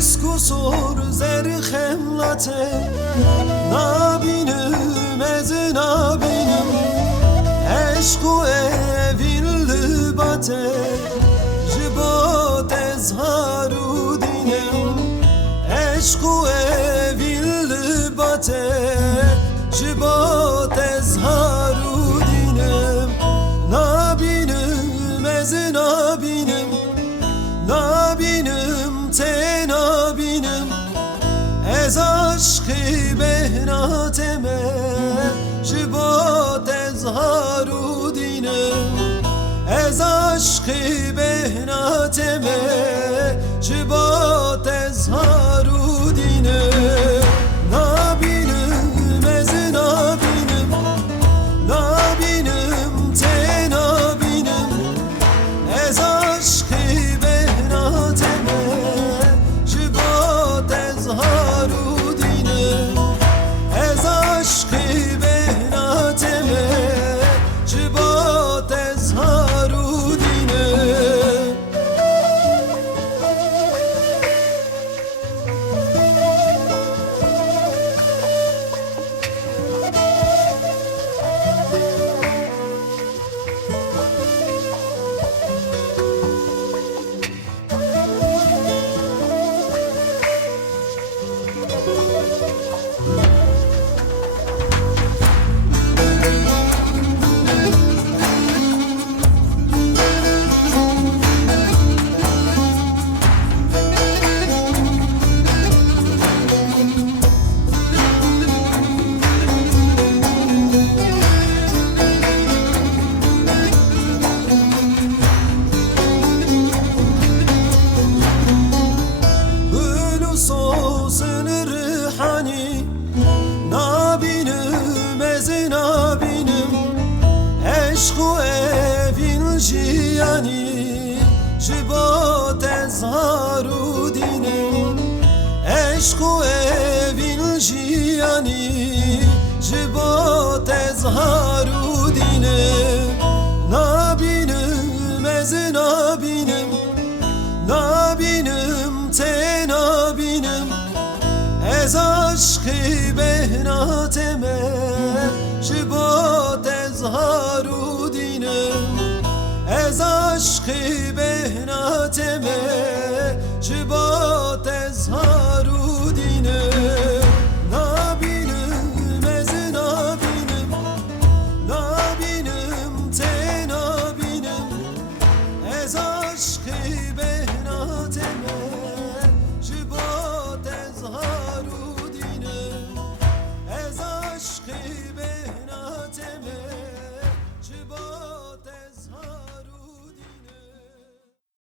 از کسور زر خملته نبینم از نبینم عشق و اوین لباته جبات از هارو دینم عشق و اوین لباته جبات از هارو دینم نبینم از نبینم نبینم ته نبینم از عشقی بهناتمه جبات از هارو دینم از عشقی بهناتمه جبات از هارو دینم نبینم از نبینم نبینم ته نبینم از عشقی بهناتمه جبات از هارو دینم از عشقی بهناتمه جبات از هارو دینم hani nabinım ez nabinım eşku evin jiyani jibat ez haru dinim eşku evin jiyani jibat ez haru dinim nabinım ez nabinım nabinım te nabinım از عشقی بهناتمه جبات از هارو دینم از عشقی بهناتمه جبات